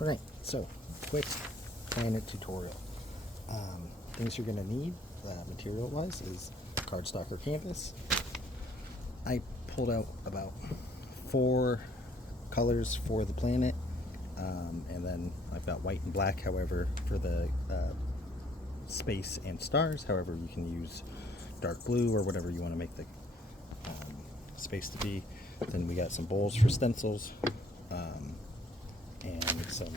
Alright, so quick planet tutorial. Things you're going to need material wise is cardstock or canvas. I pulled out about 4 colors for the planet, and then I've got white and black, however, for the space and stars. However, you can use dark blue or whatever you want to make the space to be. Then we got some bowls for stencils, and some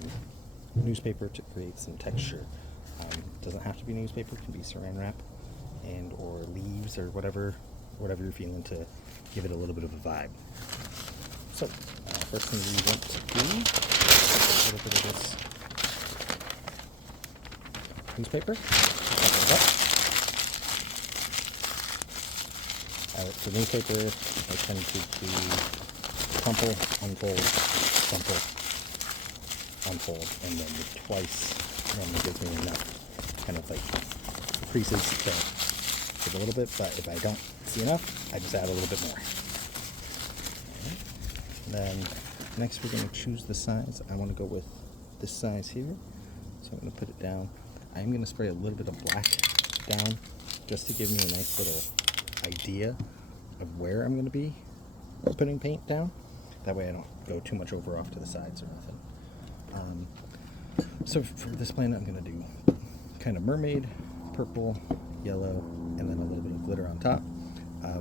newspaper to create some texture. Doesn't have to be newspaper, it can be saran wrap and or leaves or whatever you're feeling to give it a little bit of a vibe. So first thing we want to do is a little bit of this newspaper. For newspaper, I tend to do crumple, unfold, crumple, unfold, and then twice, and it gives me enough kind of like creases to give a little bit, but if I don't see enough, I just add a little bit more. Right. Then next we're going to choose the size. I want to go with this size here, so I'm going to put it down. I'm going to spray a little bit of black down just to give me a nice little idea of where I'm going to be putting paint down. That way I don't go too much over off to the sides or nothing. So for this planet I'm going to do kind of mermaid, purple, yellow, and then a little bit of glitter on top.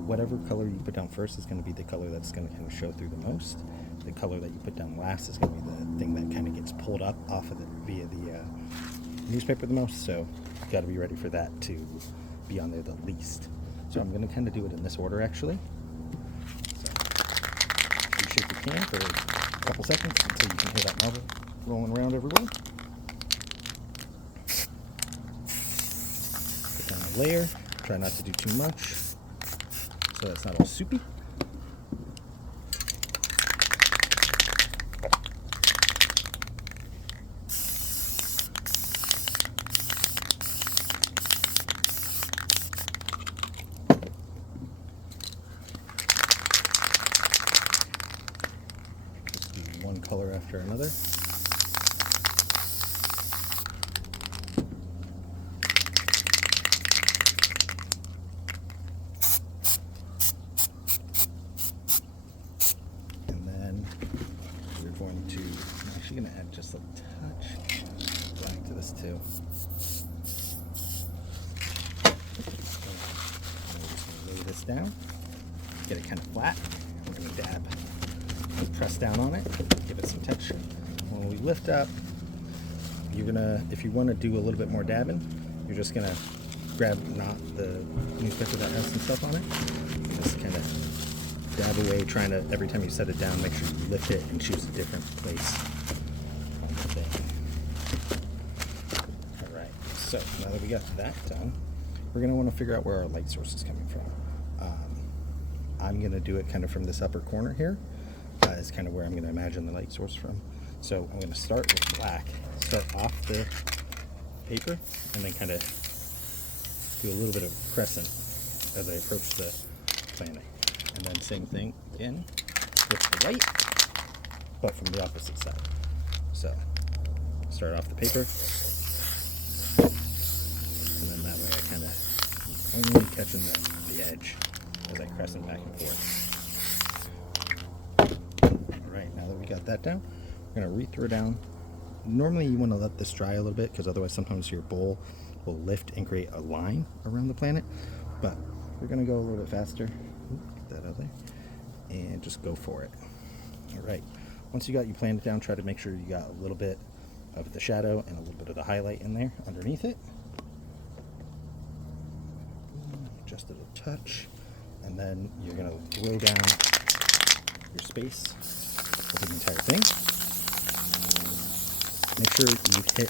Whatever color you put down first is going to be the color that's going to kind of show through the most. The color that you put down last is going to be the thing that kind of gets pulled up off of via the newspaper the most, so you got to be ready for that to be on there the least. So I'm going to kind of do it in this order actually. So you shake your can for a couple seconds until you can hear that marble rolling around everywhere. Put down a layer. Try not to do too much so that's not all soupy. One color after another. And then we're going to, I'm actually going to add just a touch black to this too. I'm just going to lay this down, get it kind of flat. We're going to dab. Press down on it, give it some texture. When we lift up, you're gonna, if you want to do a little bit more dabbing, you're just gonna grab not the newspaper that has some stuff on it, and just kind of dab away, trying to, every time you set it down, make sure you lift it and choose a different place on the thing. Alright, so now that we got that done, we're gonna want to figure out where our light source is coming from. I'm gonna do it kind of from this upper corner here. Is kind of where I'm going to imagine the light source from. So I'm going to start with black, start off the paper, and then kind of do a little bit of crescent as I approach the planet. And then same thing again with the white, but from the opposite side. So start off the paper, and then that way I kind of only catching the edge as I crescent back and forth. Now that we got that down, we're going to re-throw down. Normally you want to let this dry a little bit because otherwise sometimes your bowl will lift and create a line around the planet, but we're going to go a little bit faster. Get that out there and just go for it. Alright, once you got your planet down, try to make sure you got a little bit of the shadow and a little bit of the highlight in there underneath it. Just a little touch, and then you're going to throw down your space the entire thing. Make sure you hit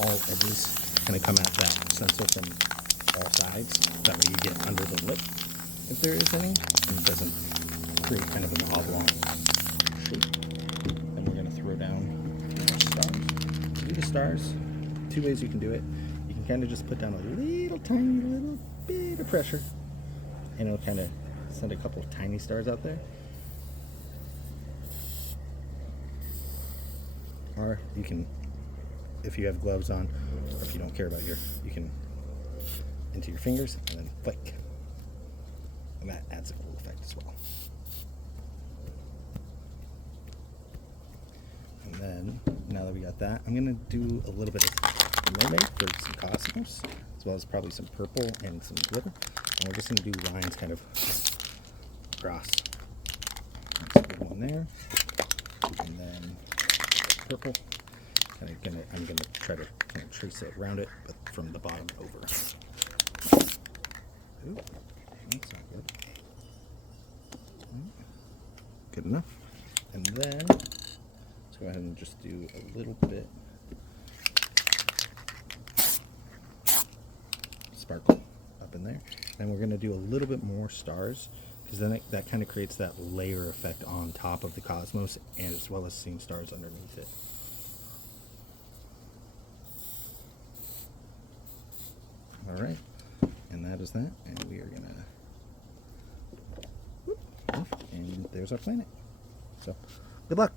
all edges, kind of come at that stencil from all sides. That way you get under the lip, if there is any, and it doesn't create kind of an oblong shape. Then we're going to throw down our stars. To do the stars, 2 ways you can do it. You can kind of just put down a little tiny little bit of pressure, and it'll kind of send a couple of tiny stars out there. Or you can, if you have gloves on, or if you don't care about you can into your fingers and then flick. And that adds a cool effect as well. And then, now that we got that, I'm going to do a little bit of mermaid for some cosmos, as well as probably some purple and some glitter. And we're just going to do lines kind of across. That's a good one there. And then purple. I'm gonna try to kind of trace it around it, but from the bottom over. Ooh, that's not good. Good enough. And then let's go ahead and just do a little bit sparkle up in there. And we're gonna do a little bit more stars, because then that kind of creates that layer effect on top of the cosmos, and as well as seeing stars underneath it. All right, and that is that, and we are gonna whoop, and there's our planet. So good luck.